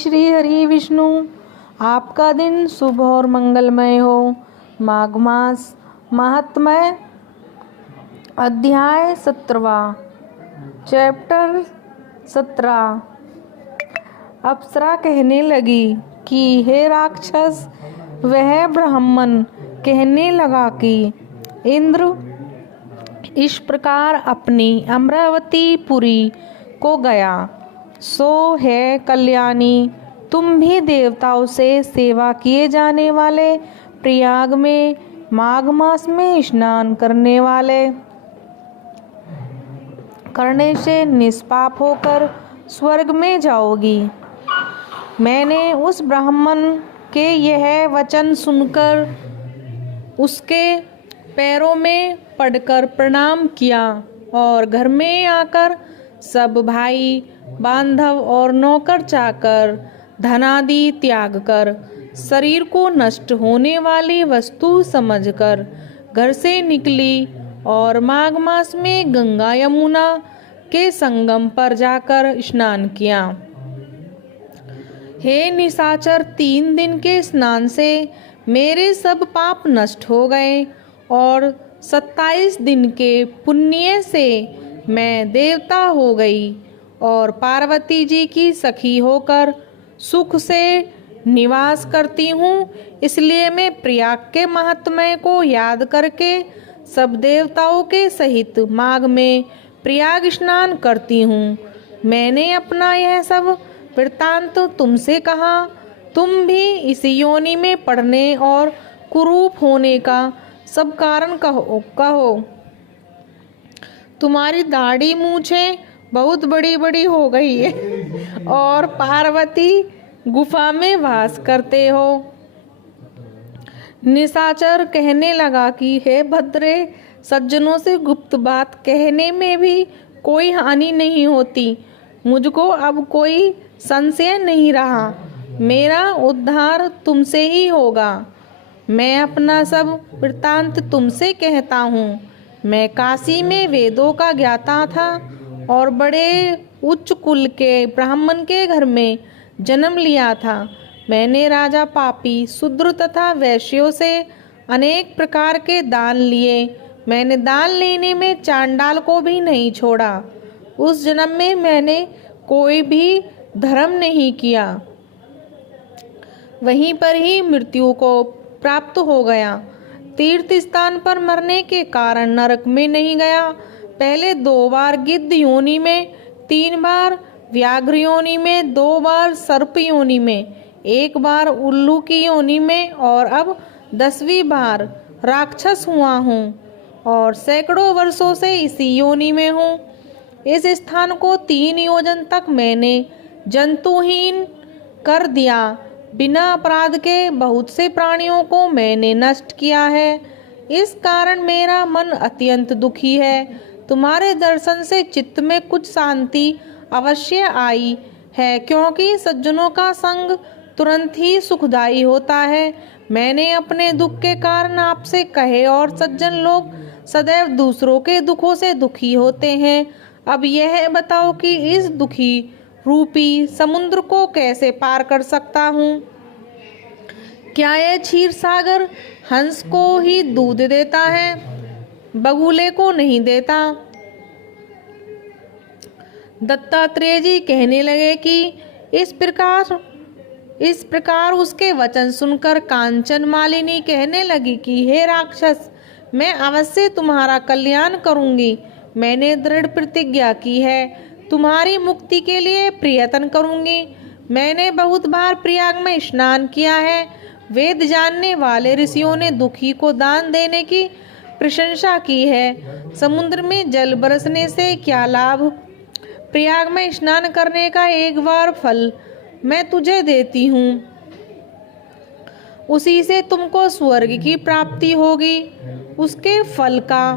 श्री हरि विष्णु। आपका दिन शुभ और मंगलमय हो। माघ मास महात्म्य अध्याय 17 चैप्टर 17। अप्सरा कहने लगी कि हे राक्षस, वह ब्राह्मण कहने लगा कि इंद्र इस प्रकार अपनी अमरावतीपुरी को गया, सो है कल्याणी। तुम भी देवताओं से सेवा किए जाने वाले प्रयाग में माघ मास में स्नान करने से निष्पाप होकर स्वर्ग में जाओगी। मैंने उस ब्राह्मण के यह वचन सुनकर उसके पैरों में पड़कर प्रणाम किया और घर में आकर सब भाई बांधव और नौकर चाकर धनादि त्याग कर शरीर को नष्ट होने वाली वस्तु समझकर घर से निकली और माघ मास में गंगा यमुना के संगम पर जाकर स्नान किया। हे निशाचर, 3 दिन के स्नान से मेरे सब पाप नष्ट हो गए और 27 दिन के पुण्य से मैं देवता हो गई और पार्वती जी की सखी होकर सुख से निवास करती हूँ। इसलिए मैं प्रयाग के महात्म्य को याद करके सब देवताओं के सहित माघ में प्रयाग स्नान करती हूँ। मैंने अपना यह सब वृत्तांत तुमसे कहा। तुम भी इसी योनि में पड़ने और कुरूप होने का सब कारण कहो। तुम्हारी दाढ़ी मूछें बहुत बड़ी बड़ी हो गई है और पार्वती गुफा में वास करते हो। निशाचर कहने लगा कि हे भद्रे, सज्जनों से गुप्त बात कहने में भी कोई हानि नहीं होती। मुझको अब कोई संशय नहीं रहा। मेरा उद्धार तुमसे ही होगा। मैं अपना सब वृत्तांत तुमसे कहता हूँ। मैं काशी में वेदों का ज्ञाता था और बड़े उच्च कुल के ब्राह्मण के घर में जन्म लिया था। मैंने राजा पापी शूद्र तथा वैश्यों से अनेक प्रकार के दान लिए। मैंने दान लेने में चांडाल को भी नहीं छोड़ा। उस जन्म में मैंने कोई भी धर्म नहीं किया, वहीं पर ही मृत्यु को प्राप्त हो गया। तीर्थ स्थान पर मरने के कारण नरक में नहीं गया। पहले 2 बार गिद्ध योनि में, 3 बार व्याघ्र योनि में, 2 बार सर्प योनि में, 1 बार उल्लू की योनि में और अब 10वीं बार राक्षस हुआ हूँ और सैकड़ों वर्षों से इसी योनि में हूँ। इस स्थान को 3 योजन तक मैंने जंतुहीन कर दिया। बिना अपराध के बहुत से प्राणियों को मैंने नष्ट किया है। इस कारण मेरा मन अत्यंत दुखी है। तुम्हारे दर्शन से चित्त में कुछ शांति अवश्य आई है, क्योंकि सज्जनों का संग तुरंत ही सुखदायी होता है। मैंने अपने दुख के कारण आपसे कहे और सज्जन लोग सदैव दूसरों के दुखों से दुखी होते हैं। अब यह बताओ कि इस दुखी रूपी समुद्र को कैसे पार कर सकता हूँ? क्या यह क्षीर सागर हंस को ही दूध देता है, बगुले को नहीं देता? दत्तात्रेय जी कहने लगे कि इस प्रकार उसके वचन सुनकर कांचन मालिनी कहने लगी कि हे राक्षस, मैं अवश्य तुम्हारा कल्याण करूंगी। मैंने दृढ़ प्रतिज्ञा की है, तुम्हारी मुक्ति के लिए प्रयत्न करूंगी। मैंने बहुत बार प्रयाग में स्नान किया है। वेद जानने वाले ऋषियों ने दुखी को दान देने की प्रशंसा की है। समुद्र में जल बरसने से क्या लाभ? प्रयाग में स्नान करने का 1 बार फल मैं तुझे देती हूँ, उसी से तुमको स्वर्ग की प्राप्ति होगी। उसके फल का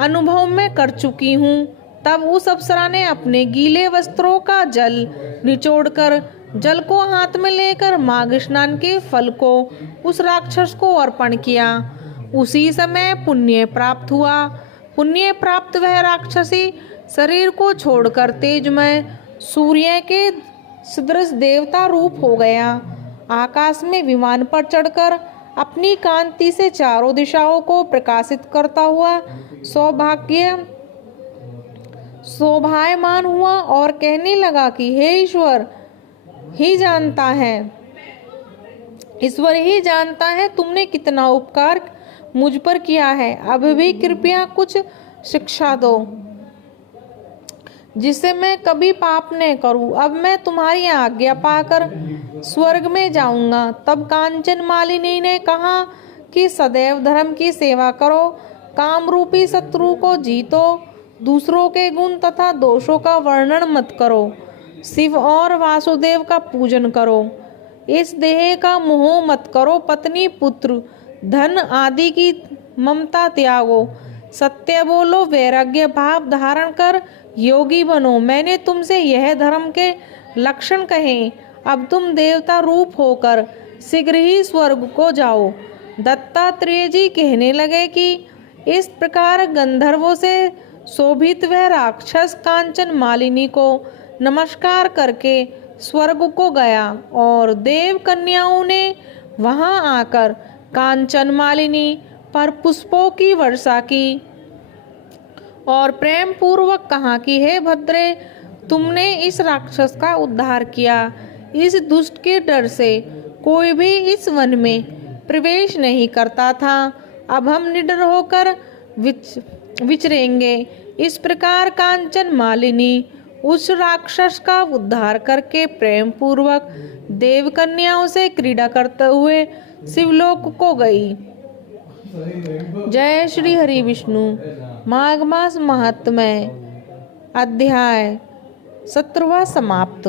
अनुभव मैं कर चुकी हूँ। तब उस अप्सरा ने अपने गीले वस्त्रों का जल निचोड़कर जल को हाथ में लेकर माघ स्नान के फल को उस राक्षस को अर्पण किया। उसी समय पुण्य प्राप्त हुआ। पुण्य प्राप्त वह राक्षसी शरीर को छोड़कर तेजमय सूर्य के सदृश देवता रूप हो गया। आकाश में विमान पर चढ़कर अपनी कांति से चारों दिशाओं को प्रकाशित करता हुआ शोभायमान हुआ और कहने लगा कि हे ईश्वर ही जानता है तुमने कितना उपकार मुझ पर किया है। अब भी कृपया कुछ शिक्षा दो जिससे मैं कभी पाप न करूं। अब मैं तुम्हारी आज्ञा पाकर स्वर्ग में जाऊंगा। तब कांचन मालिनी ने कहा कि सदैव धर्म की सेवा करो, काम रूपी शत्रु को जीतो, दूसरों के गुण तथा दोषों का वर्णन मत करो, शिव और वासुदेव का पूजन करो, इस देह का मोह मत करो, पत्नी पुत्र धन आदि की ममता त्यागो, सत्य बोलो, वैराग्य भाव धारण कर योगी बनो। मैंने तुमसे यह धर्म के लक्षण कहे। अब तुम देवता रूप होकर शीघ्र ही स्वर्ग को जाओ। दत्तात्रेय जी कहने लगे कि इस प्रकार गंधर्वों से शोभित वह राक्षस कांचन मालिनी को नमस्कार करके स्वर्ग को गया और देव कन्याओं ने वहां आकर कांचन मालिनी पर पुष्पों की वर्षा की और प्रेम पूर्वक कहा कि हे भद्रे, तुमने इस राक्षस का उद्धार किया। इस दुष्ट के डर से कोई भी इस वन में प्रवेश नहीं करता था। अब हम निडर होकर विचरेंगे। इस प्रकार कांचन मालिनी उस राक्षस का उद्धार करके प्रेम पूर्वक देव कन्याओं से क्रीड़ा करते हुए शिवलोक को गई। जय श्री हरि विष्णु। माघ मास महात्म्य अध्याय 17वां समाप्त।